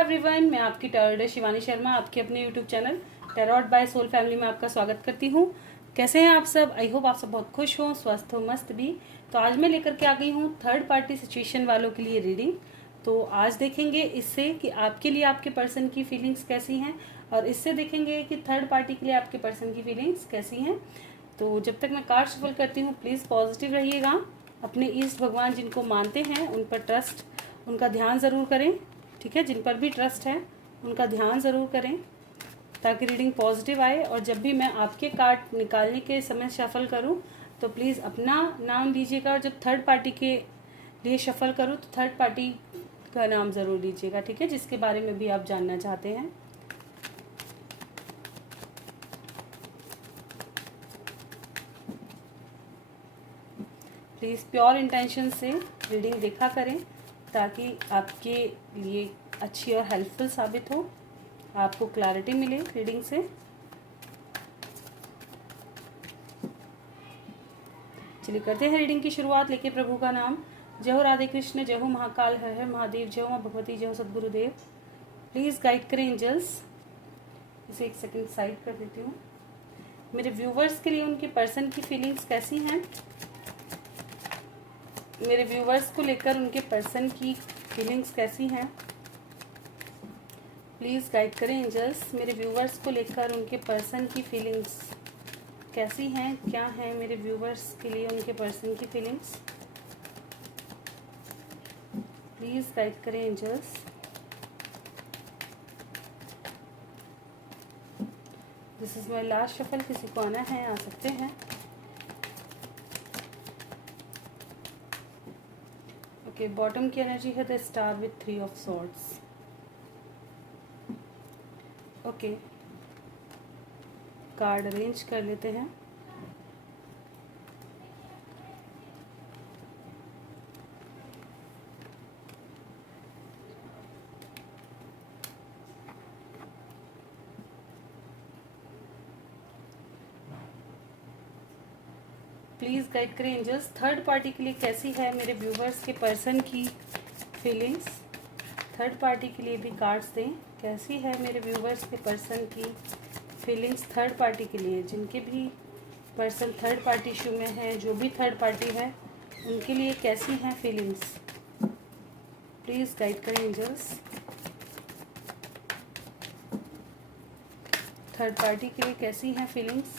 Everyone, मैं आपकी tarot Shivani Sharma आपके अपने YouTube channel tarot by soul family में आपका स्वागत करती हूँ। कैसे हैं आप सब? आई होप आप सब बहुत खुश हो, स्वस्थ हो, मस्त भी। तो आज मैं लेकर के आ गई हूँ थर्ड पार्टी सिचुएशन वालों के लिए रीडिंग। तो आज देखेंगे इससे कि आपके लिए आपके पर्सन की फीलिंग्स कैसी हैं, और इससे देखेंगे कि थर्ड पार्टी के लिए आपके पर्सन की फीलिंग्स कैसी हैं। तो जब तक मैं कार्ड शफल करती हूँ, प्लीज़ पॉजिटिव रहिएगा। अपने ईष्ट भगवान जिनको मानते हैं उन पर ट्रस्ट, उनका ध्यान ज़रूर करें। ठीक है, जिन पर भी ट्रस्ट है उनका ध्यान ज़रूर करें ताकि रीडिंग पॉजिटिव आए। और जब भी मैं आपके कार्ड निकालने के समय शफल करूं तो प्लीज़ अपना नाम लीजिएगा, और जब थर्ड पार्टी के लिए शफल करूं तो थर्ड पार्टी का नाम ज़रूर लीजिएगा। ठीक है, जिसके बारे में भी आप जानना चाहते हैं। प्लीज़ प्योर इंटेंशन से रीडिंग देखा करें ताकि आपके लिए अच्छी और हेल्पफुल साबित हो, आपको क्लैरिटी मिले रीडिंग से। चलिए करते हैं रीडिंग की शुरुआत लेके प्रभु का नाम। जय हो राधे कृष्ण, जय हो महाकाल, हर हर महादेव, जय हो माँ भगवती, जय हो सद्गुरुदेव। प्लीज़ गाइड करें एंजल्स। इसे एक सेकंड साइड कर देती हूँ। मेरे व्यूवर्स के लिए उनके पर्सन की फीलिंग्स कैसी हैं? मेरे व्यूवर्स को लेकर उनके पर्सन की फीलिंग्स कैसी हैं? प्लीज़ गाइड करें एंजल्स। मेरे व्यूवर्स को लेकर उनके पर्सन की फीलिंग्स कैसी हैं, क्या हैं मेरे व्यूवर्स के लिए उनके पर्सन की फीलिंग्स? प्लीज़ गाइड करें angels. This is my last shuffle. किसी को आना है आ सकते हैं। ओके, बॉटम की एनर्जी है the star with 3 of swords. Okay, card arrange कर लेते हैं। प्लीज़ गाइड करें एंजल्स। थर्ड पार्टी के लिए कैसी है मेरे व्यूवर्स के पर्सन की फीलिंग्स? थर्ड पार्टी के लिए भी कार्ड्स दें। कैसी है मेरे व्यूवर्स के पर्सन की फीलिंग्स थर्ड पार्टी के लिए? जिनके भी पर्सन थर्ड पार्टी इशू में है, जो भी थर्ड पार्टी है, उनके लिए कैसी हैं फीलिंग्स? प्लीज़ गाइड करें एंजल्स। थर्ड पार्टी के लिए कैसी हैं feelings?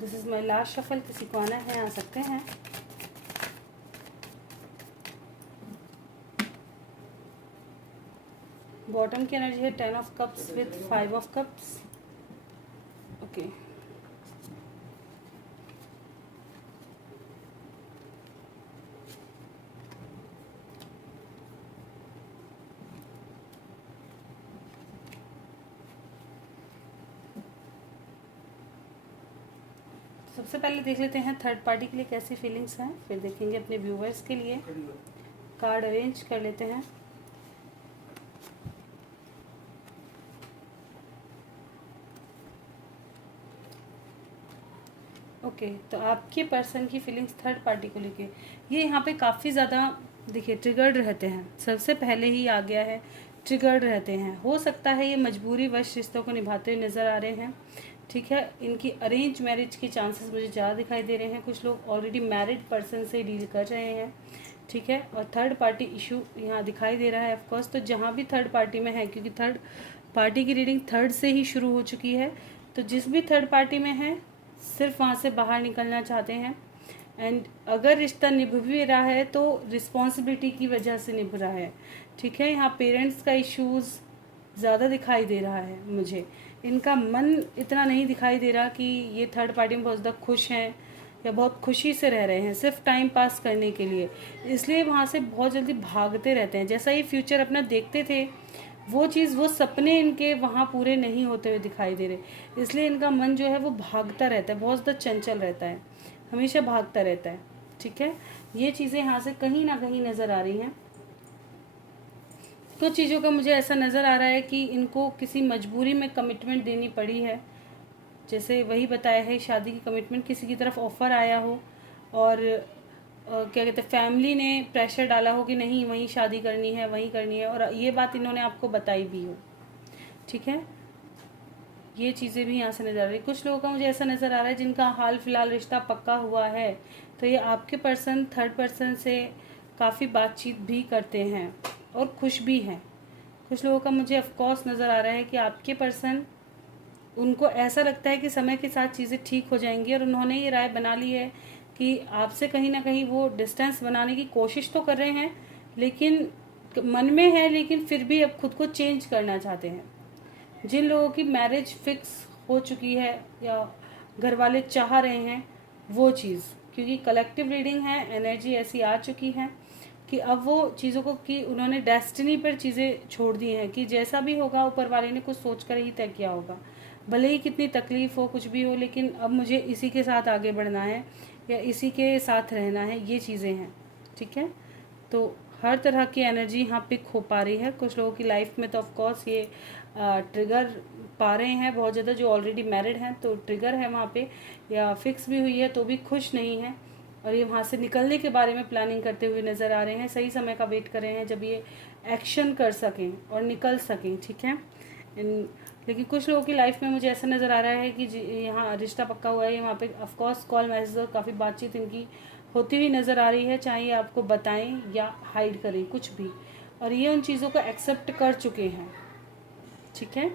This is my last shuffle. किसी को आना है आ सकते हैं। बॉटम की एनर्जी है 10 of cups with 5 of cups. Okay, सबसे पहले देख लेते हैं थर्ड पार्टी के लिए कैसी फीलिंग्स हैं, फिर देखेंगे अपने व्यूवर्स के लिए। कार्ड अरेंज कर लेते हैं। ओके, तो आपके पर्सन की फीलिंग्स थर्ड पार्टी को लेके ये यहाँ पे काफ़ी ज़्यादा देखिए ट्रिगर्ड रहते हैं। सबसे पहले ही आ गया है, ट्रिगर्ड रहते हैं। हो सकता है ये मजबूरी वश रिश्तों को निभाते हुए नज़र आ रहे हैं। ठीक है, इनकी अरेंज मैरिज के चांसेस मुझे ज़्यादा दिखाई दे रहे हैं। कुछ लोग ऑलरेडी मैरिड पर्सन से डील कर रहे हैं। ठीक है, और थर्ड पार्टी इशू यहाँ दिखाई दे रहा है ऑफकोर्स। तो जहाँ भी थर्ड पार्टी में है, क्योंकि थर्ड पार्टी की रीडिंग थर्ड से ही शुरू हो चुकी है, तो जिस भी थर्ड पार्टी में है सिर्फ वहाँ से बाहर निकलना चाहते हैं। एंड अगर रिश्ता निभ भी रहा है तो रिस्पॉन्सिबिलिटी की वजह से निभ रहा है। ठीक है, यहाँ पेरेंट्स का इश्यूज़ ज़्यादा दिखाई दे रहा है मुझे। इनका मन इतना नहीं दिखाई दे रहा कि ये थर्ड पार्टी में बहुत ज़्यादा खुश हैं या बहुत खुशी से रह रहे हैं सिर्फ टाइम पास करने के लिए। इसलिए वहाँ से बहुत जल्दी भागते रहते हैं। जैसा ये फ्यूचर अपना देखते थे, वो चीज़, वो सपने इनके वहाँ पूरे नहीं होते हुए दिखाई दे रहे। इसलिए इनका मन जो है वो भागता रहता है, बहुत ज़्यादा चंचल रहता है, हमेशा भागता रहता है। ठीक है, ये चीज़ें यहाँ से कहीं ना कहीं नज़र आ रही हैं। तो चीज़ों का मुझे ऐसा नज़र आ रहा है कि इनको किसी मजबूरी में कमिटमेंट देनी पड़ी है। जैसे वही बताया है, शादी की कमिटमेंट, किसी की तरफ ऑफ़र आया हो और क्या कहते हैं, फैमिली ने प्रेशर डाला हो कि नहीं वहीं शादी करनी है, वहीं करनी है, और ये बात इन्होंने आपको बताई भी हो। ठीक है, ये चीज़ें भी यहाँ से नज़र आ रही है। कुछ लोगों का मुझे ऐसा नज़र आ रहा है जिनका हाल फिलहाल रिश्ता पक्का हुआ है, तो ये आपके पर्सन थर्ड पर्सन से काफ़ी बातचीत भी करते हैं और खुश भी हैं। कुछ लोगों का मुझे ऑफकोर्स नज़र आ रहा है कि आपके पर्सन, उनको ऐसा लगता है कि समय के साथ चीज़ें ठीक हो जाएंगी, और उन्होंने ये राय बना ली है कि आपसे कहीं ना कहीं वो डिस्टेंस बनाने की कोशिश तो कर रहे हैं, लेकिन मन में है, लेकिन फिर भी अब खुद को चेंज करना चाहते हैं। जिन लोगों की मैरिज फिक्स हो चुकी है या घर वाले चाह रहे हैं वो चीज़, क्योंकि कलेक्टिव रीडिंग है, एनर्जी ऐसी आ चुकी है कि अब वो चीज़ों को, कि उन्होंने डेस्टिनी पर चीज़ें छोड़ दी हैं कि जैसा भी होगा ऊपर वाले ने कुछ सोच कर ही तय किया होगा, भले ही कितनी तकलीफ़ हो, कुछ भी हो, लेकिन अब मुझे इसी के साथ आगे बढ़ना है या इसी के साथ रहना है, ये चीज़ें हैं। ठीक है, तो हर तरह की एनर्जी यहाँ पिक हो पा रही है। कुछ लोगों की लाइफ में तो ऑफकोर्स ये ट्रिगर पा रहे हैं बहुत ज़्यादा, जो ऑलरेडी मैरिड हैं तो ट्रिगर है वहाँ पे, या फिक्स भी हुई है तो भी खुश नहीं है, और ये वहाँ से निकलने के बारे में प्लानिंग करते हुए नज़र आ रहे हैं। सही समय का वेट कर रहे हैं जब ये एक्शन कर सकें और निकल सकें। ठीक है, लेकिन कुछ लोगों की लाइफ में मुझे ऐसा नज़र आ रहा है कि यहाँ रिश्ता पक्का हुआ है, वहाँ पे ऑफकोर्स कॉल मैसेज और काफ़ी बातचीत इनकी होती हुई नज़र आ रही है, चाहे आपको बताएं या हाइड करें कुछ भी, और ये उन चीज़ों को एक्सेप्ट कर चुके हैं। ठीक है,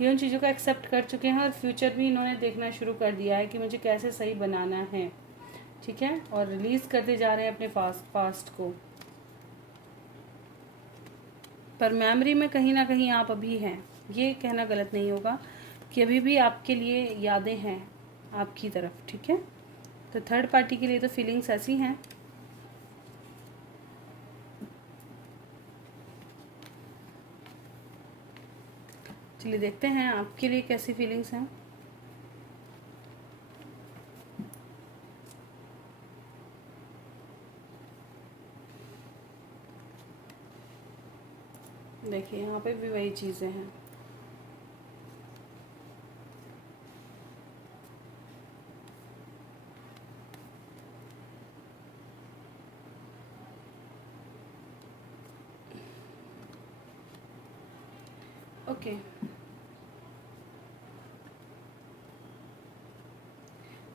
ये उन चीज़ों को एक्सेप्ट कर चुके हैं और फ्यूचर भी इन्होंने देखना शुरू कर दिया है कि मुझे कैसे सही बनाना है। ठीक है, और रिलीज़ करते जा रहे हैं अपने पास्ट को, पर मेमोरी में कहीं ना कहीं आप अभी हैं, ये कहना गलत नहीं होगा कि अभी भी आपके लिए यादें हैं आपकी तरफ। ठीक है, तो थर्ड पार्टी के लिए तो फीलिंग्स ऐसी हैं। चलिए देखते हैं आपके लिए कैसी फीलिंग्स हैं। देखिए यहाँ पे भी वही चीज़ें हैं। ओके,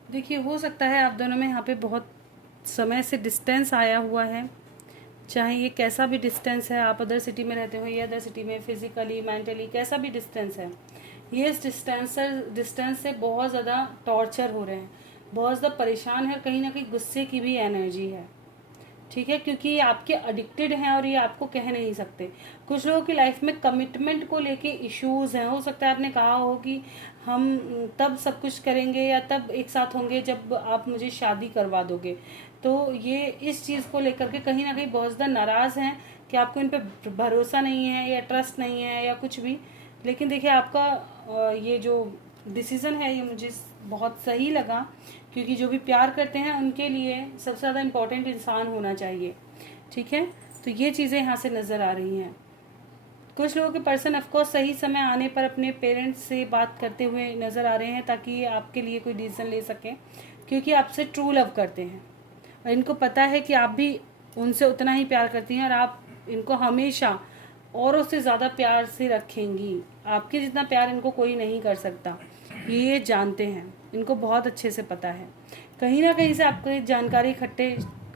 देखिए हो सकता है आप दोनों में यहाँ पे बहुत समय से डिस्टेंस आया हुआ है, चाहे ये कैसा भी डिस्टेंस है, आप अदर सिटी में रहते हो या अदर सिटी में, फिजिकली मेंटली कैसा भी डिस्टेंस है, ये इस डिस्टेंस से बहुत ज़्यादा टॉर्चर हो रहे हैं, बहुत ज़्यादा परेशान है, और कहीं ना कहीं गुस्से की भी एनर्जी है। ठीक है, क्योंकि ये आपके एडिक्टेड हैं और ये आपको कह नहीं सकते। कुछ लोगों की लाइफ में कमिटमेंट को लेके इश्यूज हैं। हो सकता है आपने कहा हो कि हम तब सब कुछ करेंगे या तब एक साथ होंगे जब आप मुझे शादी करवा दोगे, तो ये इस चीज़ को लेकर के कहीं ना कहीं बहुत ज़्यादा नाराज़ हैं कि आपको इन पर भरोसा नहीं है या ट्रस्ट नहीं है या कुछ भी। लेकिन देखिए आपका ये जो डिसीज़न है ये मुझे बहुत सही लगा, क्योंकि जो भी प्यार करते हैं उनके लिए सबसे ज़्यादा इम्पोर्टेंट इंसान होना चाहिए। ठीक है, तो ये चीज़ें यहाँ से नज़र आ रही हैं। कुछ लोगों के पर्सन ऑफकोर्स सही समय आने पर अपने पेरेंट्स से बात करते हुए नज़र आ रहे हैं, ताकि ये आपके लिए कोई डिसीज़न ले सकें, क्योंकि आपसे ट्रू लव करते हैं और इनको पता है कि आप भी उनसे उतना ही प्यार करती हैं, और आप इनको हमेशा औरों से ज़्यादा प्यार से रखेंगी। आपके जितना प्यार इनको कोई नहीं कर सकता, ये जानते हैं, इनको बहुत अच्छे से पता है। कहीं ना कहीं से आपको जानकारी इकट्ठे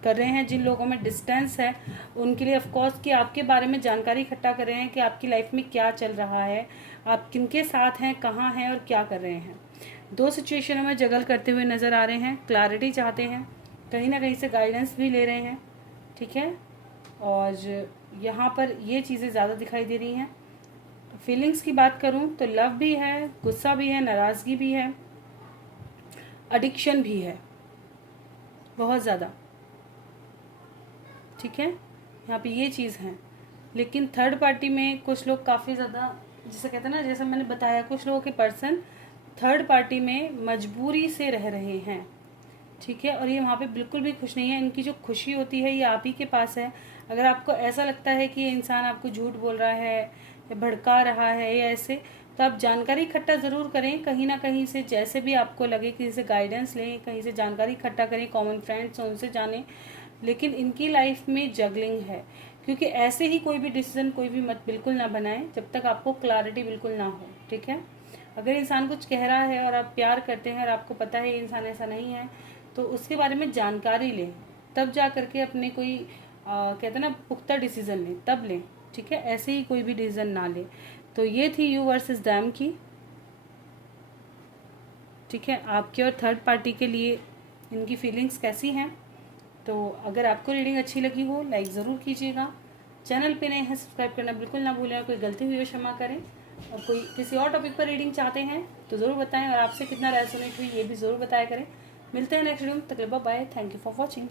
कर रहे हैं। जिन लोगों में डिस्टेंस है उनके लिए ऑफकोर्स कि आपके बारे में जानकारी इकट्ठा कर रहे हैं कि आपकी लाइफ में क्या चल रहा है, आप किनके साथ हैं, कहाँ हैं और क्या कर रहे हैं। दो सिचुएशनों में जगल करते हुए नज़र आ रहे हैं, क्लैरिटी चाहते हैं, कहीं ना कहीं से गाइडेंस भी ले रहे हैं। ठीक है, और यहाँ पर ये चीज़ें ज़्यादा दिखाई दे रही हैं। फीलिंग्स की बात करूँ तो लव भी है, गुस्सा भी है, नाराज़गी भी है, एडिक्शन भी है बहुत ज़्यादा। ठीक है, यहाँ पे ये चीज़ है। लेकिन थर्ड पार्टी में कुछ लोग काफ़ी ज़्यादा, जैसे कहते हैं ना, जैसे मैंने बताया, कुछ लोगों के पर्सन थर्ड पार्टी में मजबूरी से रह रहे हैं। ठीक है, और ये वहाँ पे बिल्कुल भी खुश नहीं है। इनकी जो खुशी होती है ये आप ही के पास है। अगर आपको ऐसा लगता है कि ये इंसान आपको झूठ बोल रहा है या भड़का रहा है या ऐसे, तो आप जानकारी इकट्ठा ज़रूर करें कहीं ना कहीं से, जैसे भी आपको लगे, किसी से गाइडेंस लें, कहीं से जानकारी इकट्ठा करें, कॉमन फ्रेंड्स उनसे जानें, लेकिन इनकी लाइफ में जगलिंग है, क्योंकि ऐसे ही कोई भी डिसीजन कोई भी मत बिल्कुल ना बनाएं जब तक आपको क्लैरिटी बिल्कुल ना हो, ठीक है। अगर इंसान कुछ कह रहा है और आप प्यार करते हैं और आपको पता है ये इंसान ऐसा नहीं है, तो उसके बारे में जानकारी लें, तब जा करके अपने कोई कहते हैं ना पुख्ता डिसीजन लें, तब लें, ठीक है। ऐसे ही कोई भी डिसीजन ना लें। तो ये थी यू वर्सेस दैम की, ठीक है। आपके और थर्ड पार्टी के लिए इनकी फीलिंग्स कैसी हैं। तो अगर आपको रीडिंग अच्छी लगी हो लाइक ज़रूर कीजिएगा, चैनल पे नए हैं सब्सक्राइब करना बिल्कुल ना भूलें, और कोई गलती हुई हो क्षमा करें, और कोई किसी और टॉपिक पर रीडिंग चाहते हैं तो ज़रूर बताएं, और आपसे कितना रेजोनेट हुई ये भी ज़रूर बताया करें। मिलते हैं नेक्स्ट वीडियो में, तक bye bye, thank you for watching.